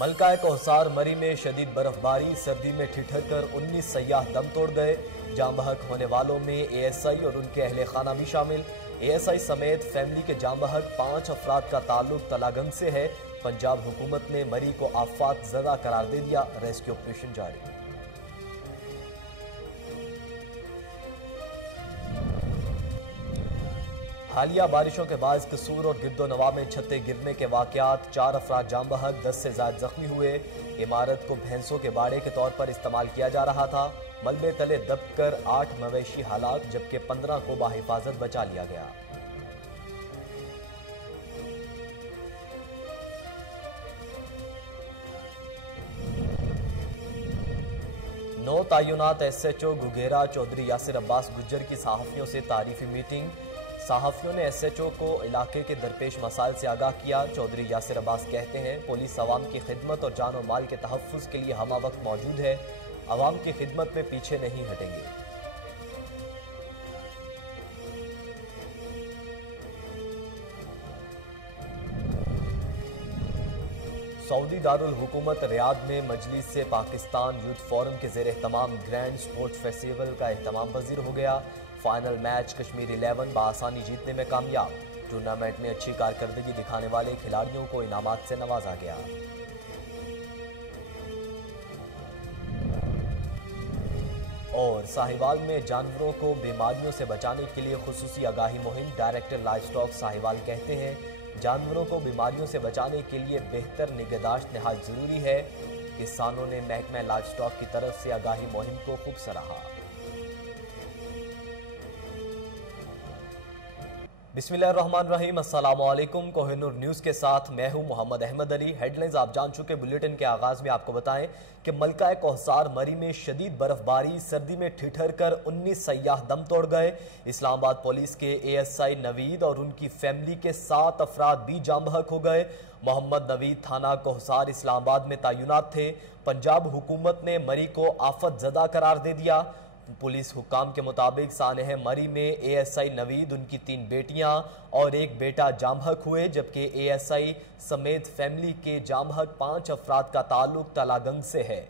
ملکہ کوثر مری میں شدید برف باری، سردی میں ٹھٹھر کر 19 سیاح دم توڑ گئے۔ جاں بحق ہونے والوں میں اے ایس آئی اور ان کے اہل خانہ بھی شامل۔ اے ایس آئی سمیت فیملی کے جاں بحق 5 افراد کا تعلق تلاگنگ سے ہے۔ پنجاب حکومت نے مری کو آفات زدہ قرار دے دیا، ریسکیو آپریشن جاری۔ حالیہ بارشوں کے باعث قصور اور گرد و نواح میں چھتیں گرنے کے واقعات، 4 افراد جاں بحق، 10 سے زائد زخمی ہوئے۔ عمارت کو بھینسوں کے باڑے کے طور پر استعمال کیا جا رہا تھا۔ ملبے تلے دب کر 8 مویشی ہلاک جبکہ 15 کو بحفاظت بچا لیا گیا۔ 9 تعینات S H O Gogera Chaudhry Yasir Abbas Gujjar کی صحافیوں سے تعریفی میٹنگ۔ صحافیوں نے ایس ایچ او کو علاقے کے درپیش مسائل سے آگاہ کیا۔ چودھری یاسر عباس کہتے ہیں پولیس عوام کی خدمت اور جان و مال کے تحفظ کے لیے ہمہ وقت موجود ہے، عوام کی خدمت میں پیچھے نہیں ہٹیں گے۔ سعودی دارالحکومت ریاض میں مجلس سے پاکستان یوتھ فورم کے زیر اہتمام گرینڈ سپورٹ فیسٹیول کا اہتمام پذیر ہو گیا۔ فائنل میچ کشمیر 11 بآسانی جیتنے میں کامیاب۔ ٹورنامنٹ میں اچھی کارکردگی دکھانے والے کھلاڑیوں کو انعامات سے نوازا گیا۔ اور ساہیوال میں جانوروں کو بیماریوں سے بچانے کے لیے خصوصی آگاہی مہم، ڈائریکٹر لائف سٹاک ساہیوال کہتے ہیں جانوروں کو بیماریوں سے بچانے کے لیے بہتر نگہداشت نہایت ضروری ہے۔ کسانوں نے محکمہ لائف سٹاک کی طرف سے آگاہی مہم کو خوب سراہا۔ بسم اللہ الرحمن الرحیم، السلام علیکم۔ کوہ نور نیوز کے ساتھ میں ہوں محمد احمد علی۔ ہیڈ لائنز آپ جان چکے، بلیٹن کے آغاز میں آپ کو بتائیں کہ ملکہ کوثر مری میں شدید برف باری، سردی میں ٹھٹھر کر 19 سیاح دم توڑ گئے۔ اسلام آباد پولیس کے اے ایس آئی نوید اور ان کی فیملی کے 7 افراد بھی جاں بحق ہو گئے۔ محمد نوید تھانہ کوثر اسلام آباد میں تعینات تھے۔ پنجاب حکومت نے مری کو آفت زدہ قرار دے دیا۔ پولیس حکام کے مطابق سانحہ مری میں اے ایس آئی نوید، ان کی 3 بیٹیاں اور 1 بیٹا جاں بحق ہوئے جبکہ اے ایس آئی سمیت فیملی کے جاں بحق 5 افراد کا تعلق تلاگنگ سے ہے۔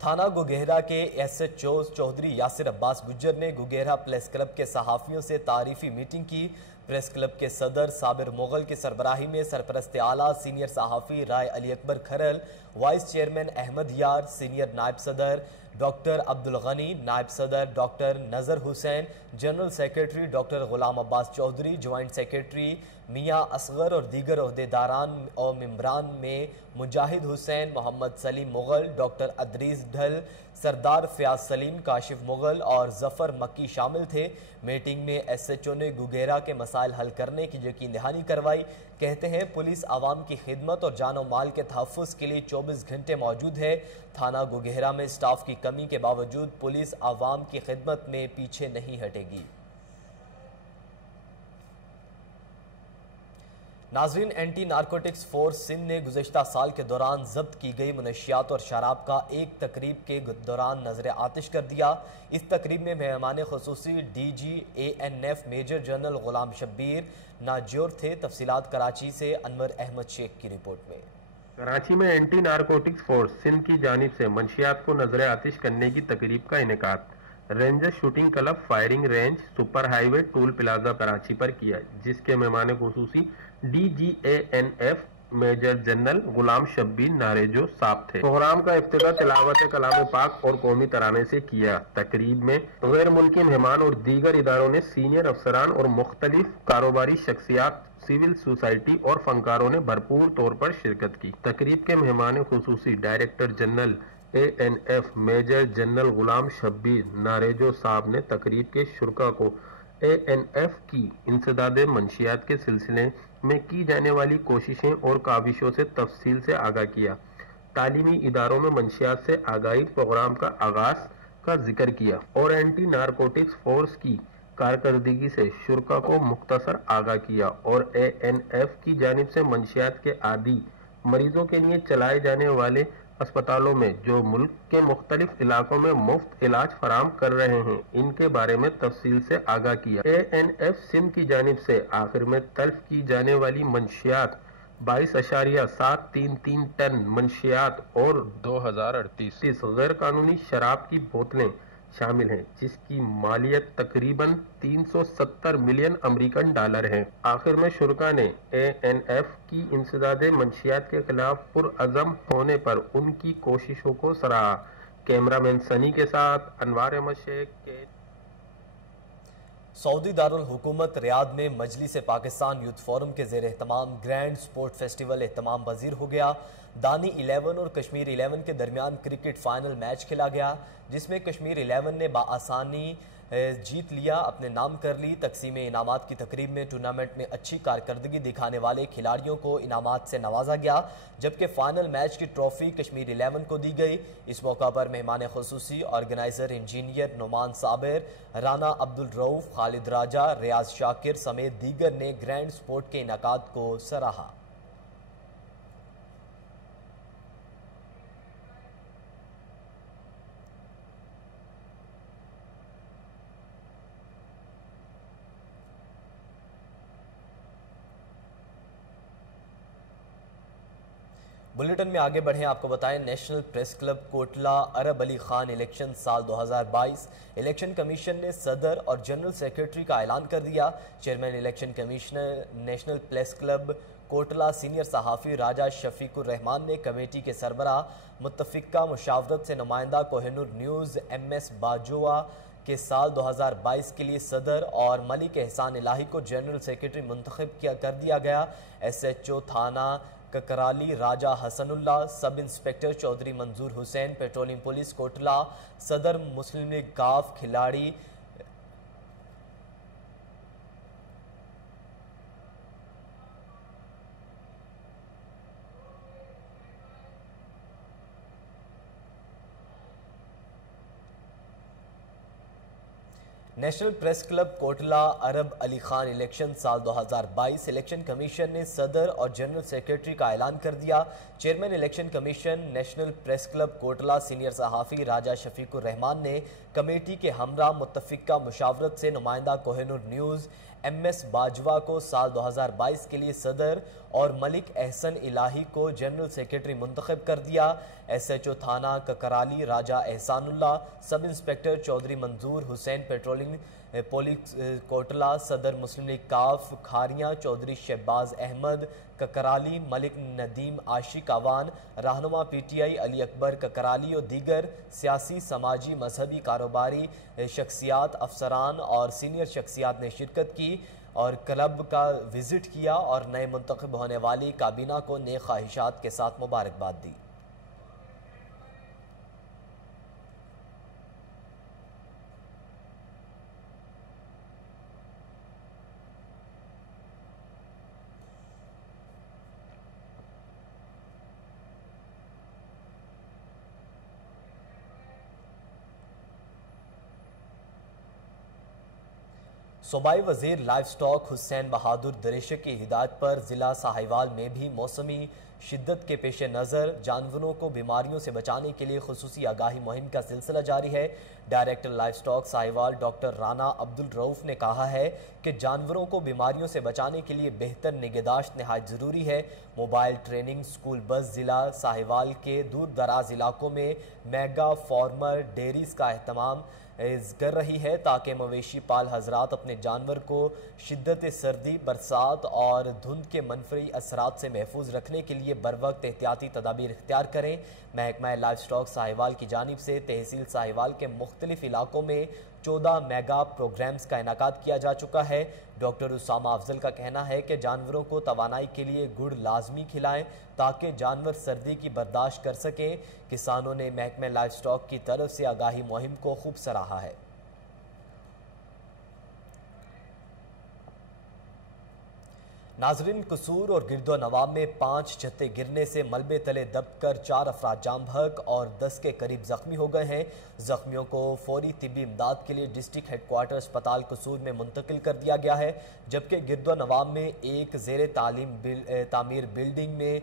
تھانہ گوگیرا کے S H O Chaudhry Yasir Abbas Gujjar نے گوگیرا پریس کلب کے صحافیوں سے تعریفی میٹنگ کی۔ پریس کلب کے صدر صابر مغل کے سربراہی میں سرپرست اعلیٰ سینئر صحافی رائے علی اکبر کھرل، وائس چیئرمین احمد یار، سینئر نائب صدر ڈاکٹر عبدالغنی، نائب صدر ڈاکٹر نظر حسین، general secretary doctor Ghulam Abbas Chaudhry, joint secretary میاں اصغر اور دیگر عہدیداران اور ممبران میں مجاہد حسین، محمد سلیم مغل، ڈاکٹر ادریس ڈھل، سردار فیاض سلیم، کاشف مغل اور ظفر مکی شامل تھے۔ میٹنگ میں ایس ایچ او نے گوگیرا کے مسائل حل کرنے کی یقین دہانی کروائی۔ کہتے ہیں پولیس عوام کی خدمت اور جان و مال کے تحفظ کے لیے 24 گھنٹے موجود ہے۔ تھانہ گوگیرا میں سٹاف کی کمی کے باوجود پولیس عوام کی خدمت میں پیچھے نہیں ہٹے گی۔ ناظرین، اینٹی نارکوٹکس فورس سندھ نے گزشتہ سال کے دوران ضبط کی گئی منشیات اور شراب کا ایک تقریب کے دوران نظر آتش کر دیا۔ اس تقریب میں مہمان خصوصی D G A N F major general Ghulam Shabbir ناجور تھے۔ تفصیلات کراچی سے انور احمد شیخ کی رپورٹ میں۔ کراچی میں اینٹی نارکوٹکس فورس سندھ کی جانب سے منشیات کو نظر آتش کرنے کی تقریب کا انعقاد ranger shooting club firing range super highway toll plaza Karachi پر کیا، جس کے مہمان خصوصی D G A N F major general Ghulam Shabbir ناریجو صاحب تھے۔ پروگرام کا افتتاح تلاوت کلام پاک اور قومی ترانے سے کیا۔ تقریب میں غیر ملکی مہمان اور دیگر اداروں نے سینئر افسران اور مختلف کاروباری شخصیات، سول سوسائٹی اور فنکاروں نے بھرپور طور پر شرکت کی۔ تقریب کے مہمان خصوصی ڈائریکٹر جنرل اے N F major general Ghulam Shabbir ناریجو صاحب نے تقریب کے شرکاء کو اے این ایف کی انسداد منشیات کے سلسلے میں کی جانے والی کوششیں اور کاوشوں سے تفصیل سے آگاہ کیا۔ تعلیمی اداروں میں منشیات سے آگاہی پروگرام کا آغاز کا ذکر کیا اور اینٹی نارکوٹکس فورس کی کارکردگی سے شرکاء کو مختصر آگاہ کیا اور اے این ایف کی جانب سے منشیات کے عادی مریضوں کے لیے چلائے جانے والے اسپتالوں میں جو ملک کے مختلف علاقوں میں مفت علاج فراہم کر رہے ہیں ان کے بارے میں تفصیل سے آگاہ کیا۔ ANF سندھ کی جانب سے آخر میں تلف کی جانے والی منشیات 22.733 ٹن منشیات اور 2038 غیر قانونی شراب کی بوتلیں شامل ہیں، جس کی مالیت تقریباً 370 ملین امریکن ڈالر ہے۔ آخر میں شرکاء نے ANF کی انسداد منشیات کے خلاف پرعزم ہونے پر ان کی کوششوں کو سراہا۔ کیمرہ مین سنی کے ساتھ انوار احمد شیخ کے سعودی دارالحکومت ریاض میں مجلس پاکستان یوتھ فورم کے زیر اہتمام گرینڈ سپورٹ فیسٹیول اہتمام پذیر ہو گیا۔ دانی 11 اور کشمیر 11 کے درمیان کرکٹ فائنل میچ کھیلا گیا، جس میں کشمیر 11 نے بآسانی جیت لیا، اپنے نام کر لی۔ تقسیم انعامات کی تقریب میں ٹورنامنٹ میں اچھی کارکردگی دکھانے والے کھلاڑیوں کو انعامات سے نوازا گیا، جبکہ فائنل میچ کی ٹرافی کشمیر 11 کو دی گئی۔ اس موقع پر مہمان خصوصی آرگنائزر انجینئر نعمان صابر، رانا عبدالرؤف، خالد راجہ، ریاض شاکر سمیت دیگر نے گرینڈ سپورٹ کے انعقاد کو سراہا۔ بلیٹن میں آگے بڑھیں، آپ کو بتائیں نیشنل پریس کلب کوٹلہ عرب علی خان الیکشن سال 2022 الیکشن کمیشن نے صدر اور جنرل سیکرٹری کا اعلان کر دیا۔ Chairman election commissioner national press club Kotla senior صحافی راجہ شفیق الرحمان نے کمیٹی کے سربراہ متفقہ مشاورت سے نمائندہ کوہ نور نیوز MS باجوہ کے سال 2022 کے لیے صدر اور ملک احسان الہی کو جنرل سیکرٹری منتخب کر دیا گیا۔ SHO تھانہ ککرالی راجہ حسن اللہ، سب انسپیکٹر چودھری منظور حسین، پیٹرولیم پولیس کوٹلہ، صدر مسلم لیگ کاف کھلاڑی نیشنل پریس کلب کوٹلہ عرب علی خان الیکشن سال 2022 الیکشن کمیشن نے صدر اور جنرل سیکرٹری کا اعلان کر دیا۔ Chairman election commission national press club Kotla senior صحافی راجہ شفیق الرحمان نے کمیٹی کے ہمراہ متفقہ مشاورت سے نمائندہ کوہ نور نیوز MS باجوہ کو سال 2022 کے لیے صدر اور ملک احسن الہی کو جنرل سیکرٹری منتخب کر دیا۔ SHO تھانہ ککرالی راجہ احسان اللہ، سب انسپیکٹر چودھری منظور حسین، پیٹرولنگ پولیس کوٹلہ، صدر مسلم لیگ کاف کھاریاں چودھری شہباز احمد ککرالی، ملک ندیم عاشق آوان، رہنما PTI علی اکبر ککرالی اور دیگر سیاسی سماجی مذہبی کاروباری شخصیات افسران اور سینئر شخصیات نے شرکت کی اور کلب کا وزٹ کیا اور نئے منتخب ہونے والی کابینہ کو نیک خواہشات کے ساتھ مبارکباد دی۔ صوبائی وزیر لائف سٹاک حسین بہادر دریشے کی ہدایت پر ضلع ساہیوال میں بھی موسمی شدت کے پیش نظر جانوروں کو بیماریوں سے بچانے کے لیے خصوصی آگاہی مہم کا سلسلہ جاری ہے۔ Director life stock Sahiwal doctor Rana Abdul Rauf نے کہا ہے کہ جانوروں کو بیماریوں سے بچانے کے لیے بہتر نگہداشت نہایت ضروری ہے۔ موبائل ٹریننگ سکول بس ضلع ساہیوال کے دور دراز علاقوں میں میگا فارمر ڈیریز کا اہتمام کر رہی ہے تاکہ مویشی پال حضرات اپنے جانور کو شدت سردی، برسات اور دھند کے منفی اثرات سے محفوظ رکھنے کے لیے بروقت احتیاطی تدابیر اختیار کریں۔ محکمہ لائف سٹاک ساہیوال کی جانب سے تحصیل ساہیوال کے مختلف علاقوں میں 14 میگا پروگرامز کا انعقاد کیا جا چکا ہے۔ ڈاکٹر اسامہ افضل کا کہنا ہے کہ جانوروں کو توانائی کے لیے گڑ لازمی کھلائیں تاکہ جانور سردی کی برداشت کر سکیں۔ کسانوں نے محکمہ لائف سٹاک کی طرف سے آگاہی مہم کو خوب سراہا ہے۔ ناظرین، قصور اور گرد و نواح میں 5 چھتے گرنے سے ملبے تلے دب کر 4 افراد جاں بحق اور 10 کے قریب زخمی ہو گئے ہیں۔ زخمیوں کو فوری طبی امداد کے لیے ڈسٹرکٹ ہیڈ کوارٹر اسپتال قصور میں منتقل کر دیا گیا ہے، جبکہ گرد و نواح میں ایک زیر تعمیر بلڈنگ میں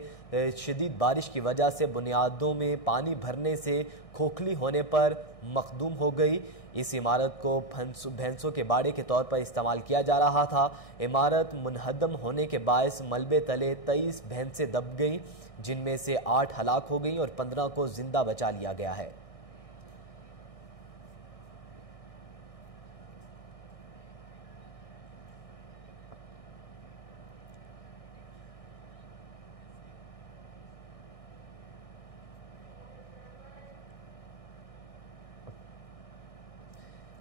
شدید بارش کی وجہ سے بنیادوں میں پانی بھرنے سے کھوکھلی ہونے پر مخدوم ہو گئی۔ اس عمارت کو بھینسوں کے باڑے کے طور پر استعمال کیا جا رہا تھا۔ عمارت منہدم ہونے کے باعث ملبے تلے 23 بھینسیں دب گئیں، جن میں سے 8 ہلاک ہو گئیں اور 15 کو زندہ بچا لیا گیا ہے۔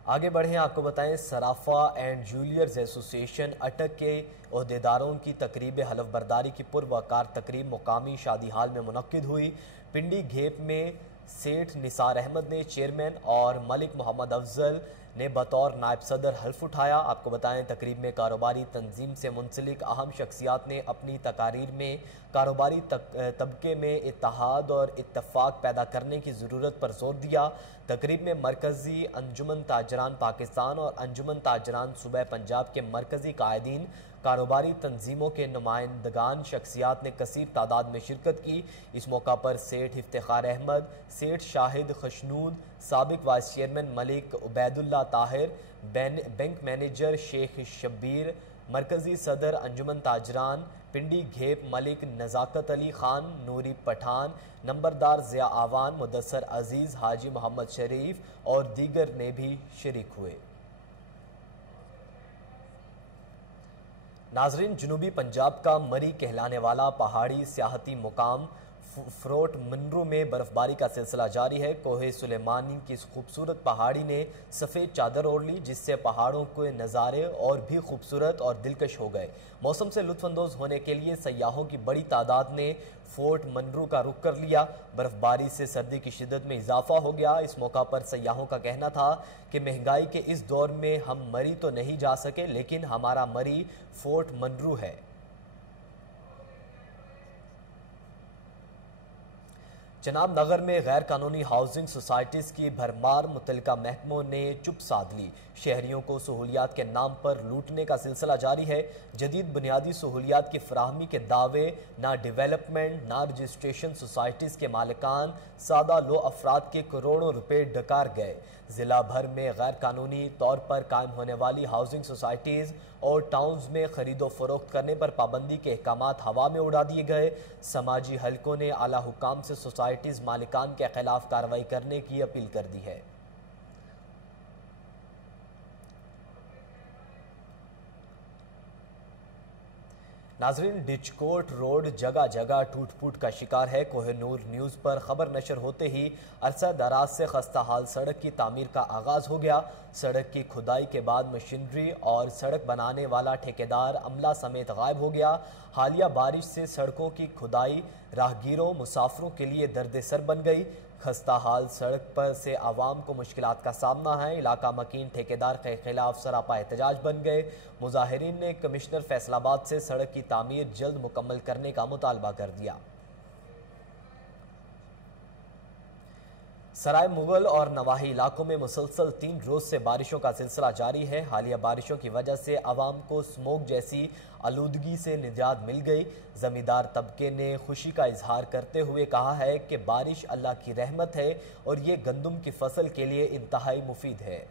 آگے بڑھیں، آپ کو بتائیں صرافہ اینڈ جویلرز ایسوسی ایشن اٹک کے عہدیداروں کی تقریب حلف برداری کی پروقار تقریب مقامی شادی ہال میں منعقد ہوئی۔ پنڈی گھیپ میں سیٹھ نثار احمد نے چیئرمین اور ملک محمد افضل نے بطور نائب صدر حلف اٹھایا۔ آپ کو بتائیں تقریب میں کاروباری تنظیم سے منسلک اہم شخصیات نے اپنی تقاریر میں کاروباری طبقے میں اتحاد اور اتفاق پیدا کرنے کی ضرورت پر زور دیا۔ تقریب میں مرکزی انجمن تاجران پاکستان اور انجمن تاجران صوبہ پنجاب کے مرکزی قائدین، کاروباری تنظیموں کے نمائندگان شخصیات نے کثیر تعداد میں شرکت کی۔ اس موقع پر سیٹھ افتخار احمد، سیٹھ شاہد خشنود، سابق وائس چیئرمین ملک عبید اللہ طاہر، بینک مینیجر شیخ شبیر، مرکزی صدر انجمن تاجران پنڈی گھیپ ملک نزاکت علی خان، نوری پٹھان، نمبردار ضیاء آوان، مدثر عزیز، حاجی محمد شریف اور دیگر نے بھی شریک ہوئے۔ ناظرین، جنوبی پنجاب کا مری کہلانے والا پہاڑی سیاحتی مقام فروٹ منرو میں برف باری کا سلسلہ جاری ہے۔ کوہ سلیمانی کی اس خوبصورت پہاڑی نے سفید چادر اوڑھ لی، جس سے پہاڑوں کے نظارے اور بھی خوبصورت اور دلکش ہو گئے۔ موسم سے لطف اندوز ہونے کے لیے سیاحوں کی بڑی تعداد نے فورٹ منرو کا رخ کر لیا۔ برف باری سے سردی کی شدت میں اضافہ ہو گیا۔ اس موقع پر سیاحوں کا کہنا تھا کہ مہنگائی کے اس دور میں ہم مری تو نہیں جا سکے، لیکن ہمارا مری فورٹ منرو ہے۔ جناب نگر میں غیر قانونی ہاؤسنگ سوسائٹیز کی بھرمار، متعلقہ محکموں نے چپ سادھ لی۔ شہریوں کو سہولیات کے نام پر لوٹنے کا سلسلہ جاری ہے۔ جدید بنیادی سہولیات کی فراہمی کے دعوے، نہ ڈیولپمنٹ نہ رجسٹریشن سوسائٹیز کے مالکان سادہ لو افراد کے کروڑوں روپے ڈکار گئے۔ ضلع بھر میں غیر قانونی طور پر قائم ہونے والی ہاؤسنگ سوسائٹیز اور ٹاؤنز میں خرید و فروخت کرنے پر پابندی کے احکامات ہوا میں اڑا دیے گئے۔ سماجی حلقوں نے اعلیٰ حکام سے سوسائٹیز مالکان کے خلاف کارروائی کرنے کی اپیل کر دی ہے۔ ناظرین، ڈچکوٹ روڈ جگہ جگہ ٹوٹ پھوٹ کا شکار ہے۔ کوہ نور نیوز پر خبر نشر ہوتے ہی عرصہ دراز سے خستہ حال سڑک کی تعمیر کا آغاز ہو گیا۔ سڑک کی کھدائی کے بعد مشینری اور سڑک بنانے والا ٹھیکیدار عملہ سمیت غائب ہو گیا۔ حالیہ بارش سے سڑکوں کی کھدائی راہگیروں مسافروں کے لیے درد سر بن گئی۔ خستہ حال سڑک پر سے عوام کو مشکلات کا سامنا ہے۔ علاقہ مکین ٹھیکیدار کے خلاف سراپا احتجاج بن گئے۔ مظاہرین نے کمشنر فیصل آباد سے سڑک کی تعمیر جلد مکمل کرنے کا مطالبہ کر دیا۔ سرائے مغل اور نواحی علاقوں میں مسلسل 3 روز سے بارشوں کا سلسلہ جاری ہے۔ حالیہ بارشوں کی وجہ سے عوام کو اسموگ جیسی آلودگی سے نجات مل گئی۔ زمیندار طبقے نے خوشی کا اظہار کرتے ہوئے کہا ہے کہ بارش اللہ کی رحمت ہے اور یہ گندم کی فصل کے لیے انتہائی مفید ہے۔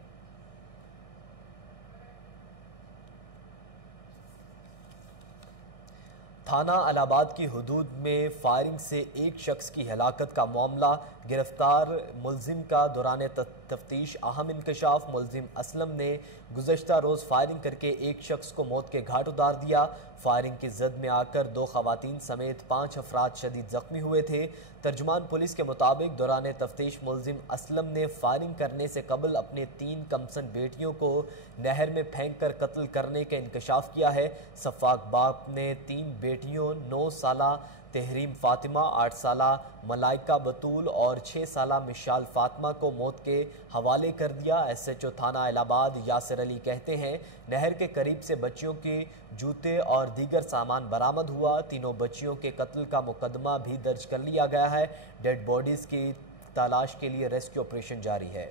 تھانہ الہ آباد کی حدود میں فائرنگ سے ایک شخص کی ہلاکت کا معاملہ، گرفتار ملزم کا دوران تفتیش اہم انکشاف۔ ملزم اسلم نے گزشتہ روز فائرنگ کر کے ایک شخص کو موت کے گھاٹ اتار دیا۔ فائرنگ کی زد میں آ کر 2 خواتین سمیت 5 افراد شدید زخمی ہوئے تھے۔ ترجمان پولیس کے مطابق دوران تفتیش ملزم اسلم نے فائرنگ کرنے سے قبل اپنے 3 کمسن بیٹیوں کو نہر میں پھینک کر قتل کرنے کا انکشاف کیا ہے۔ سفاک باپ نے 3 بیٹیوں 9 سالہ تحریم فاطمہ، 8 سالہ ملائکہ بطول اور 6 سالہ مشال فاطمہ کو موت کے حوالے کر دیا۔ ایس ایچ او تھانہ الہ آباد یاسر علی کہتے ہیں نہر کے قریب سے بچیوں کے جوتے اور دیگر سامان برآمد ہوا۔ تینوں بچیوں کے قتل کا مقدمہ بھی درج کر لیا گیا ہے۔ ڈیڈ باڈیز کی تلاش کے لیے ریسکیو آپریشن جاری ہے۔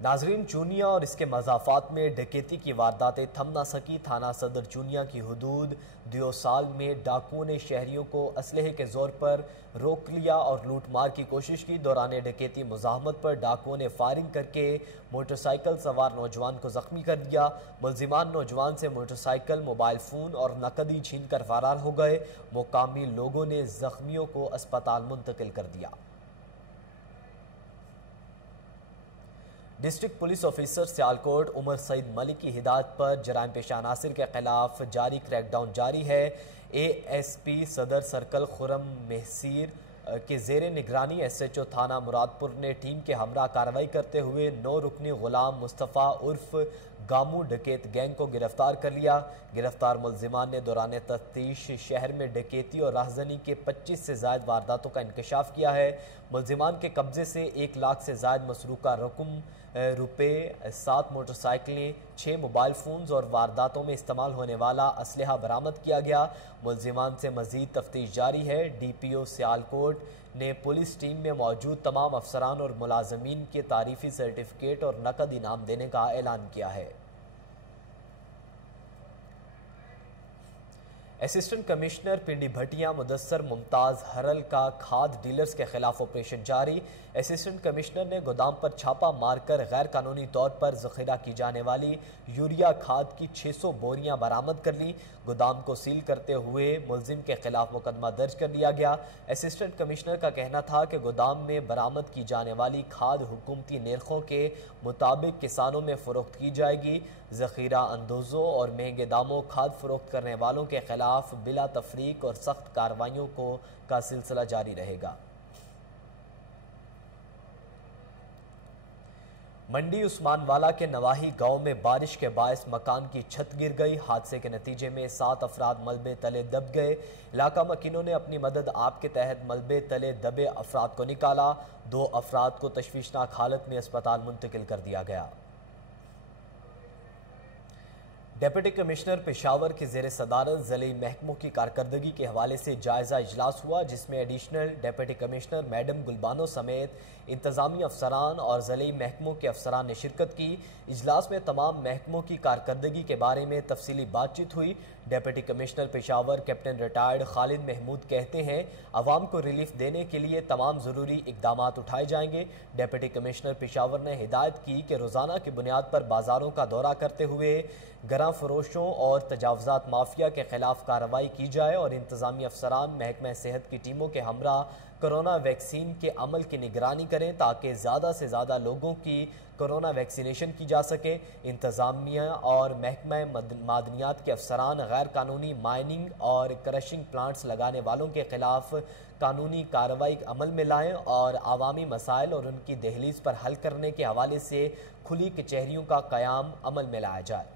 ناظرین، چونیا اور اس کے مضافات میں ڈکیتی کی وارداتیں تھم نہ سکی۔ تھانہ صدر چونیا کی حدود دیوسال میں ڈاکوؤں نے شہریوں کو اسلحے کے زور پر روک لیا اور لوٹ مار کی کوشش کی۔ دوران ڈکیتی مزاحمت پر ڈاکوؤں نے فائرنگ کر کے موٹر سائیکل سوار نوجوان کو زخمی کر دیا۔ ملزمان نوجوان سے موٹر سائیکل، موبائل فون اور نقدی چھین کر فرار ہو گئے۔ مقامی لوگوں نے زخمیوں کو اسپتال منتقل کر دیا۔ ڈسٹرکٹ پولیس آفیسر سیالکوٹ عمر سعید ملک کی ہدایت پر جرائم پیشہ عناصر کے خلاف جاری کریک ڈاؤن جاری ہے۔ اے ایس پی صدر سرکل خرم محسیر کے زیر نگرانی ایس ایچ او تھانہ مرادپور نے ٹیم کے ہمراہ کارروائی کرتے ہوئے 9 رکنی غلام مصطفیٰ عرف گامو ڈکیت گینگ کو گرفتار کر لیا۔ گرفتار ملزمان نے دوران تفتیش شہر میں ڈکیتی اور راہزنی کے 25 سے زائد وارداتوں کا انکشاف کیا ہے۔ ملزمان کے قبضے سے 1 لاکھ سے زائد مسروقہ رقم روپے، 7 موٹر سائیکلیں، 6 موبائل فونز اور وارداتوں میں استعمال ہونے والا اسلحہ برآمد کیا گیا۔ ملزمان سے مزید تفتیش جاری ہے۔ ڈی پی او سیالکوٹ نے پولیس ٹیم میں موجود تمام افسران اور ملازمین کے تعریفی سرٹیفکیٹ اور نقد انعام دینے کا اعلان کیا ہے۔ اسسٹنٹ کمشنر پنڈی بھٹیاں مدثر ممتاز ہرل کا کھاد ڈیلرز کے خلاف آپریشن جاری۔ اسسٹنٹ کمشنر نے گودام پر چھاپا مار کر غیر قانونی طور پر ذخیرہ کی جانے والی یوریا کھاد کی 600 بوریاں برآمد کر لی۔ گودام کو سیل کرتے ہوئے ملزم کے خلاف مقدمہ درج کر لیا گیا۔ اسسٹنٹ کمشنر کا کہنا تھا کہ گودام میں برآمد کی جانے والی کھاد حکومتی نرخوں کے مطابق کسانوں میں فروخت کی جائے گی۔ ذخیرہ اندوزوں اور مہنگے داموں کھاد فروخت کرنے والوں کے خلاف بلا تفریق اور سخت کارروائیوں کا سلسلہ جاری رہے گا۔ منڈی عثمان والا کے نواحی گاؤں میں بارش کے باعث مکان کی چھت گر گئی۔ حادثے کے نتیجے میں 7 افراد ملبے تلے دب گئے۔ علاقہ مکینوں نے اپنی مدد آپ کے تحت ملبے تلے دبے افراد کو نکالا۔ 2 افراد کو تشویشناک حالت میں اسپتال منتقل کر دیا گیا۔ ڈپٹی کمشنر پشاور کے زیر صدارت ضلعی محکموں کی کارکردگی کے حوالے سے جائزہ اجلاس ہوا، جس میں additional deputy commissioner madam Gulbano سمیت انتظامی افسران اور ضلعی محکموں کے افسران نے شرکت کی۔ اجلاس میں تمام محکموں کی کارکردگی کے بارے میں تفصیلی بات چیت ہوئی۔ Deputy commissioner Peshawar captain retired Khalid Mahmood کہتے ہیں عوام کو ریلیف دینے کے لیے تمام ضروری اقدامات اٹھائے جائیں گے۔ ڈپٹی کمشنر پشاور نے ہدایت کی کہ روزانہ کی بنیاد پر بازاروں کا دورہ کرتے ہوئے گراں فروشوں اور تجاوزات مافیا کے خلاف کارروائی کی جائے اور انتظامی افسران محکمہ صحت کی ٹیموں کے ہمراہ کرونا ویکسین کے عمل کی نگرانی کریں تاکہ زیادہ سے زیادہ لوگوں کی کرونا ویکسینیشن کی جا سکے۔ انتظامیہ اور محکمہ معدنیات کے افسران غیر قانونی مائننگ اور کرشنگ پلانٹس لگانے والوں کے خلاف قانونی کارروائی عمل میں لائیں اور عوامی مسائل اور ان کی دہلیز پر حل کرنے کے حوالے سے کھلی کچہریوں کا قیام عمل میں لایا جائے۔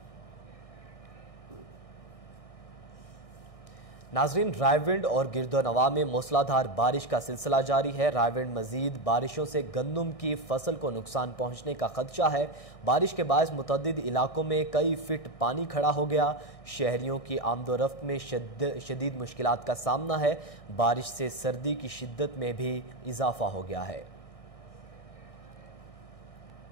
ناظرین، رائے ونڈ اور گرد و نواح میں موسلا دھار بارش کا سلسلہ جاری ہے۔ رائے ونڈ مزید بارشوں سے گندم کی فصل کو نقصان پہنچنے کا خدشہ ہے۔ بارش کے باعث متعدد علاقوں میں کئی فٹ پانی کھڑا ہو گیا۔ شہریوں کی آمد و رفت میں شدید مشکلات کا سامنا ہے۔ بارش سے سردی کی شدت میں بھی اضافہ ہو گیا ہے۔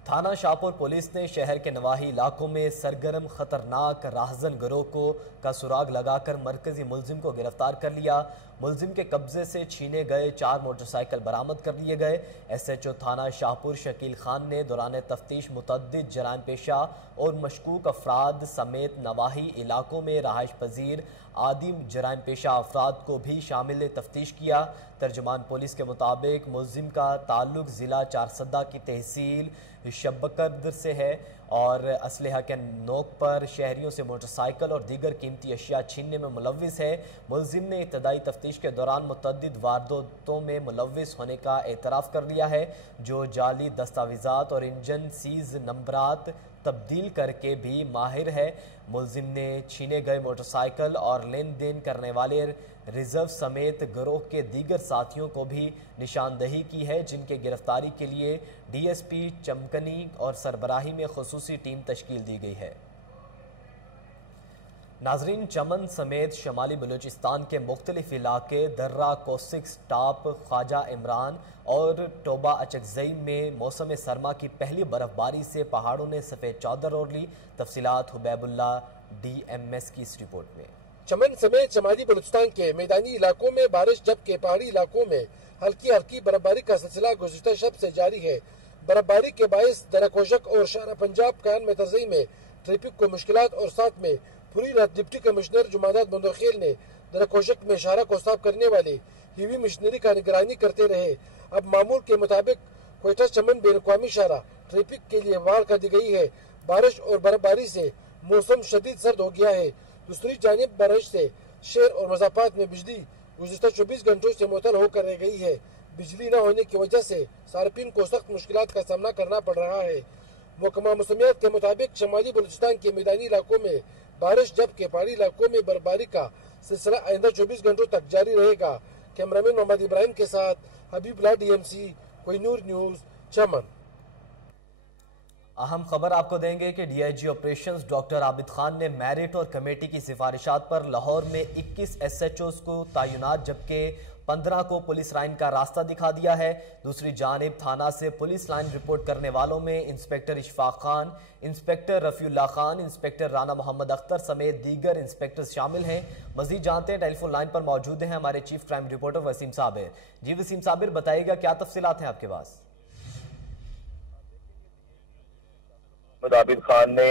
تھانہ شاہپور پولیس نے شہر کے نواحی علاقوں میں سرگرم خطرناک راہزن گروہ کا سراغ لگا کر مرکزی ملزم کو گرفتار کر لیا۔ ملزم کے قبضے سے چھینے گئے 4 موٹر سائیکل برآمد کر لیے گئے۔ ایس ایچ او تھانہ شاہپور شکیل خان نے دوران تفتیش متعدد جرائم پیشہ اور مشکوک افراد سمیت نواحی علاقوں میں رہائش پذیر عادی جرائم پیشہ افراد کو بھی شامل تفتیش کیا۔ ترجمان پولیس کے مطابق ملزم کا تعلق ضلع چارسدہ کی تحصیل شبکر سے ہے اور اسلحہ کے نوک پر شہریوں سے موٹر سائیکل اور دیگر قیمتی اشیاء چھیننے میں ملوث ہے۔ ملزم نے ابتدائی تفتیش تفتیش کے دوران متعدد وارداتوں میں ملوث ہونے کا اعتراف کر لیا ہے، جو جعلی دستاویزات اور انجن سیز نمبرات تبدیل کر کے بھی ماہر ہے۔ ملزم نے چھینے گئے موٹر سائیکل اور لین دین کرنے والے ریزرو سمیت گروہ کے دیگر ساتھیوں کو بھی نشاندہی کی ہے، جن کے گرفتاری کے لیے ڈی ایس پی چمکنی اور سربراہی میں خصوصی ٹیم تشکیل دی گئی ہے۔ ناظرین، چمن سمیت شمالی بلوچستان کے مختلف علاقے درہ کوسکس ٹاپ خواجہ عمران اور ٹوبہ اچکزئی میں موسم سرما کی پہلی برف باری سے پہاڑوں نے سفید چادر اوڑھ لی۔ تفصیلات حبیب اللہ ڈی ایم ایس کی اس رپورٹ میں۔ چمن سمیت شمالی بلوچستان کے میدانی علاقوں میں بارش، جبکہ پہاڑی علاقوں میں ہلکی برف باری کا سلسلہ گزشتہ شب سے جاری ہے۔ برف باری کے باعث درہ کوشک اور شارہ پنجاب کان میں ترزئی میں ٹریفک کو مشکلات اور ساتھ میں پوری رات ڈپٹی کمشنر جمادات بندرخیل نے درہ کوشک میں شارہ کو صاف کرنے والے ہیوی مشینری کا نگرانی کرتے رہے۔ اب معمول کے مطابق کوئٹہ چمن بین الاقوامی شارہ ٹریفک کے لیے وار کر دی گئی ہے۔ بارش اور برف باری سے موسم شدید سرد ہو گیا ہے۔ دوسری جانب بارش سے شہر اور مضافات میں بجلی گزشتہ 24 گھنٹوں سے معطل ہو کر رہ گئی ہے۔ بجلی نہ ہونے کی وجہ سے صارفین کو سخت مشکلات کا سامنا کرنا پڑ رہا ہے۔ محکمہ موسمیات کے مطابق شمالی بلوچستان کے میدانی علاقوں میں بارش، جبکہ پہاڑی علاقوں میں برف باری کا سلسلہ آئندہ 24 گھنٹوں تک جاری رہے گا۔ کیمرامین محمد ابراہیم کے ساتھ حبیب اللہ ڈی ایم سی، کوئی نور نیوز، چمن۔ اہم خبر آپ کو دیں گے کہ D I G operations doctor Abid Khan نے میرٹ اور کمیٹی کی سفارشات پر لاہور میں 21 ایس ایچ اوز کو تعینات جبکہ 15 کو پولیس لائن کا راستہ دکھا دیا ہے۔ دوسری جانب تھانہ سے پولیس لائن رپورٹ کرنے والوں میں انسپیکٹر اشفاق خان، انسپیکٹر رفیع اللہ خان، انسپیکٹر رانا محمد اختر سمیت دیگر انسپیکٹرز شامل ہیں۔ مزید جانتے ہیں، ٹیلی فون لائن پر موجود ہیں ہمارے چیف کرائم رپورٹر وسیم صابر۔ جی وسیم صابر، بتائیے گا کیا تفصیلات ہیں آپ کے پاس؟ عابد خان نے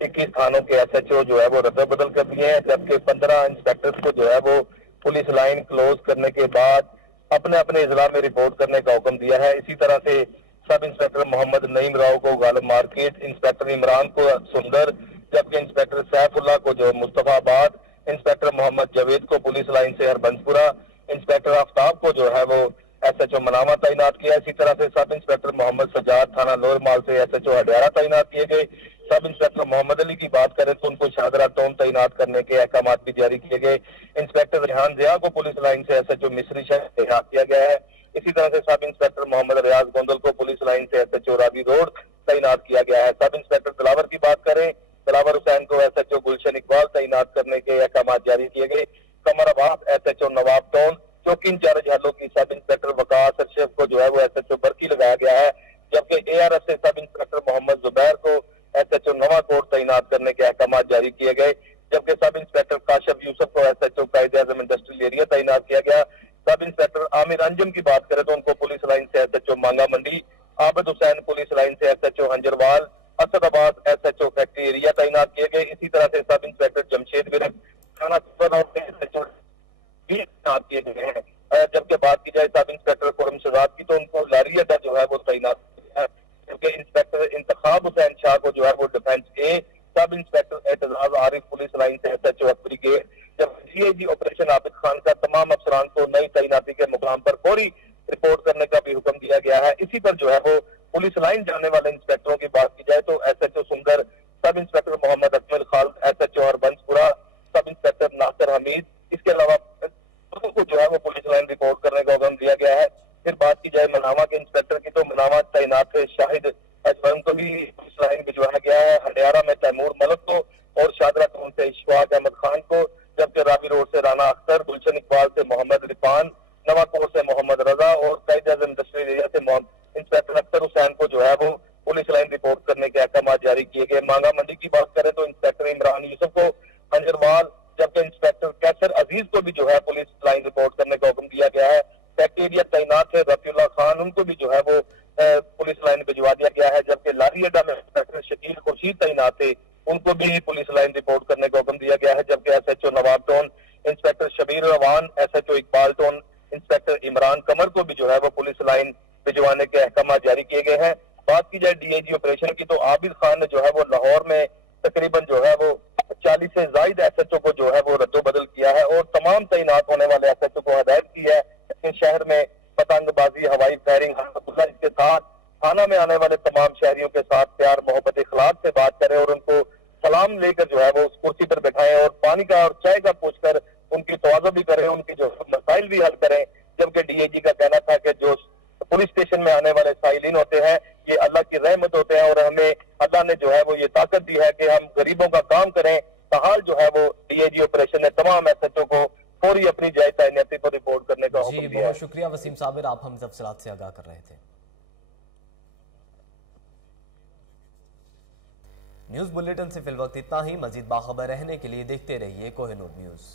21 تھانوں کے ایس ایچ او جو ہے وہ رد بدل کر دیے ہیں، جبکہ 15 انسپیکٹرز کو جو ہے وہ پولیس لائن کلوز کرنے کے بعد اپنے اضلاع میں رپورٹ کرنے کا حکم دیا ہے۔ اسی طرح سے سب انسپیکٹر محمد نعیم راؤ کو غالب مارکیٹ، انسپیکٹر عمران کو سندر، جبکہ انسپیکٹر سیف اللہ کو جو مصطفیٰ آباد، انسپیکٹر محمد جاوید کو پولیس لائن سے ہربنسپورہ، انسپیکٹر آفتاب کو جو ہے وہ ایس ایچ او منامہ تعینات کیا۔ اسی طرح سے سب انسپیکٹر محمد سجاد تھانہ لوئر مال سے ایس ایچ او ہڈیارہ تعینات کیے گئے۔ سب انسپیکٹر محمد علی کی بات کریں تو ان کو شاہدرہ ٹاؤن تعینات کرنے کے احکامات بھی جاری کیے گئے۔ انسپیکٹر ریحان ضیاء کو پولیس لائن سے ایس ایچ او مصری شہر تعینات کیا گیا ہے۔ اسی طرح سے سب انسپیکٹر محمد ریاض گوندل کو پولیس لائن سے ایس ایچ او راوی روڈ تعینات کیا گیا ہے۔ سب انسپیکٹر دلاور کی بات کریں، دلاور حسین کو ایس ایچ او گلشن اقبال تعینات کرنے کے احکامات جاری کیے گئے۔ قمر عباس S H O Nawab town, چوکی انچارج حلوں کی سب انسپیکٹر وقاص ارشف کو جو ہے وہ ایس ایچ او برکی لگایا گیا ہے، جبکہ اے آر ایف سے سب انسپیکٹر محمد زبیر کو ایس ایچ او نواں کوٹ تعینات کرنے کے احکامات جاری کیے گئے، جبکہ سب انسپیکٹر کاشف یوسف کو ایس ایچ او قائد اعظم انڈسٹریل ایریا تعینات کیا گیا۔ سب انسپیکٹر عامر انجم کی بات کریں تو ان کو پولیس لائن سے S H O Manga Mandi, Abid Hussain police line سے S H O Hanjarwal, Asad Abad S H O factory area تعینات کیے گئے۔ اسی طرح سے سب انسپیکٹر جمشید برک تھانہ ایس ایچ او بھی تعینات کیے گئے ہیں۔ جبکہ بات کی جائے سب انسپیکٹر خرم شہزاد کی تو ان کو لاری اڈا جو ہے وہ تعینات کیا ہے، جبکہ انسپیکٹر انتخاب حسین شاہ کو جو ہے وہ ڈیفینس اے، سب انسپیکٹر اعتزاز عارف پولیس لائن سے ایس ایچ او بریگیڈ، جب D I G operation Abid Khan کا تمام افسران کو نئی تعیناتی کے مقام پر فوری رپورٹ کرنے کا بھی حکم دیا گیا ہے۔ اسی پر جو ہے وہ پولیس لائن جانے والے انسپیکٹروں کی بات کی جائے تو S H O Sundar, sub inspector Muhammad Akmal Khalid S H O Harbanspura, sub inspector Nasir Hamid, اس کے علاوہ کو جو ہے وہ پولیس لائن رپورٹ کرنے کا حکم دیا گیا ہے۔ پھر بات کی جائے منامہ کے انسپیکٹر کی تو منامہ تعینات سے شاہد اجمل کو بھی پولیس لائن بھجوایا گیا ہے، ہڈیارہ میں تیمور ملک کو اور شاہدرہ ٹاؤن سے اشفاق احمد خان کو، جبکہ راوی روڈ سے رانا اختر، گلشن اقبال سے محمد رفان، نواں کوٹ سے محمد رضا اور قائد اعظم انڈسٹریل ایریا سے انسپیکٹر اختر حسین کو جو ہے وہ پولیس لائن رپورٹ کرنے کے احکامات جاری کیے گئے۔ مانگا منڈی کی بات کریں تو انسپیکٹر عمران یوسف کو ہنجروال، جبکہ انسپیکٹر کیسر عزیز کو بھی جو ہے پولیس لائن رپورٹ کرنے کا حکم دیا گیا ہے۔ فیکٹری تعینات ہے رفیع اللہ خان، ان کو بھی جو ہے وہ پولیس لائن بھجوا دیا گیا ہے، جبکہ لاری اڈا میں انسپیکٹر شکیل خورشید تعینات تھے، ان کو بھی پولیس لائن رپورٹ کرنے کا حکم دیا گیا ہے، جبکہ S H O Nawab town inspector Shabbir Rawan, S H O Iqbal town inspector Imran Qamar کو بھی جو ہے وہ پولیس لائن بھجوانے کے احکامات جاری کیے گئے ہیں۔ بات کی جائے ڈی آئی جی آپریشن کی تو عابد خان نے جو ہے وہ لاہور میں تقریباً جو ہے وہ 40 سے زائد ایس ایچ او کو جو ہے وہ رد و بدل کیا ہے اور تمام تعینات ہونے والے SHO کو ہدایت کی ہے کہ شہر میں پتنگ بازی، ہوائی فائرنگ کے ساتھ تھانہ میں آنے والے تمام شہریوں کے ساتھ پیار محبت اخلاق سے بات کریں اور ان کو سلام لے کر جو ہے وہ اس کرسی پر بٹھائیں اور پانی کا اور چائے کا پوچھ کر ان کی تواضع بھی کریں، ان کی جو مسائل بھی حل کریں. جبکہ DIG کا کہنا تھا کہ جو پولیس اسٹیشن میں آنے والے سائلین ہوتے ہیں یہ اللہ کی رحمت ہوتے ہیں اور ہمیں اللہ نے جو ہے وہ یہ طاقت دی ہے کہ ہم غریبوں کا کام کریں. تاحال جو ہے وہ DIG آپریشن نے تمام SHO کو فوری اپنی جائزہ تعیناتی پر رپورٹ کرنے کا حکم دیا ہے. بہت شکریہ وسیم صابر، آپ ہم تفصیلات سے آگاہ کر رہے تھے. نیوز بلیٹن سے فی الوقت اتنا ہی. مزید باخبر رہنے کے لیے دیکھتے رہیے کوہ نور نیوز.